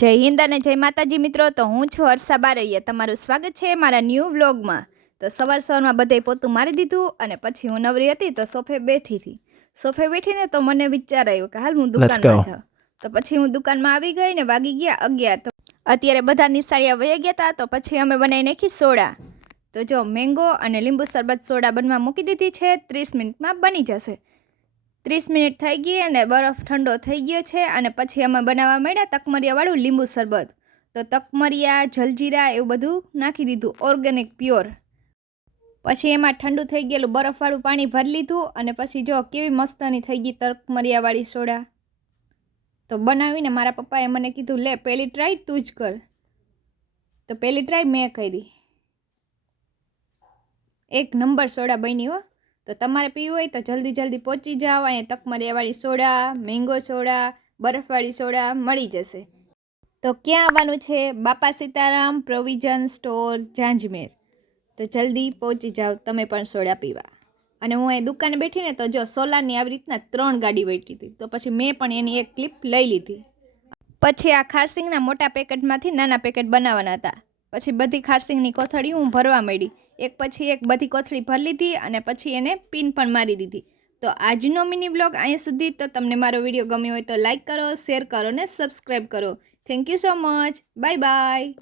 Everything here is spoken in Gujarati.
જય હિન્દ અને જય માતાજી મિત્રો, તો હું છું હર્ષા બારૈયા. તમારું સ્વાગત છે મારા ન્યૂ વ્લોગમાં. તો સવારમાં બધે પોતું મારી દીધું અને પછી હું નવરી હતી તો સોફે બેઠીને તો મને વિચાર આવ્યો કે હાલ હું દુકાનમાં જાઉં. તો પછી હું દુકાનમાં આવી ગઈ ને વાગી ગયા 11. તો અત્યારે બધા નિશાળિયા વહી ગયા હતા તો પછી અમે બનાવી નાખી સોડા. તો જો મેંગો અને લીંબુ શરબત સોડા બનવા મૂકી દીધી છે. 30 મિનિટમાં બની જશે. 30 મિનિટ થઈ ગઈ અને બરફ ઠંડો થઈ ગયો છે અને પછી અમે બનાવવા માંડ્યા તકમરિયાવાળું લીંબુ શરબત. તો તકમરિયા, જલજીરા એવું બધું નાખી દીધું, ઓર્ગેનિક પ્યોર. પછી એમાં ઠંડુ થઈ ગયેલું બરફવાળું પાણી ભરી લીધું અને પછી જો કેવી મસ્તની થઈ ગઈ તકમરિયાવાળી સોડા. તો બનાવીને મારા પપ્પાએ મને કીધું લે પહેલી ટ્રાય તું જ કર. તો પહેલી ટ્રાય મેં કરી. એક નંબર સોડા બની હો. તો તમારે પીવું હોય તો જલ્દી પહોંચી જાઓ. અહીંયા તકમરિયાવાળી સોડા, મેંગો સોડા, બરફવાળી સોડા મળી જશે. તો ક્યાં આવવાનું છે? બાપા સીતારામ પ્રોવિઝન સ્ટોર, જાંજમેર. તો જલ્દી પહોંચી જાઓ તમે પણ સોડા પીવા. અને હું અહીં દુકાને બેઠીને તો જો સોલારની આવી રીતના 3 ગાડી બેઠી હતી. તો પછી મેં પણ એની એક ક્લિપ લઈ લીધી. પછી આ ખારસિંગના મોટા પેકેટમાંથી નાના પેકેટ બનાવવાના હતા. પછી બધી ખારસિંગની કોથળી હું ભરવા માંડી. એક પછી એક બધી કોથળી ભરી લીધી અને પછી એને પિન પણ મારી દીધી. તો આજનો મિની બ્લોગ અહીં સુધી. તો તમને મારો વિડીયો ગમ્યો હોય તો લાઈક કરો, શેર કરો ને સબસ્ક્રાઈબ કરો. Thank you so much. Bye bye.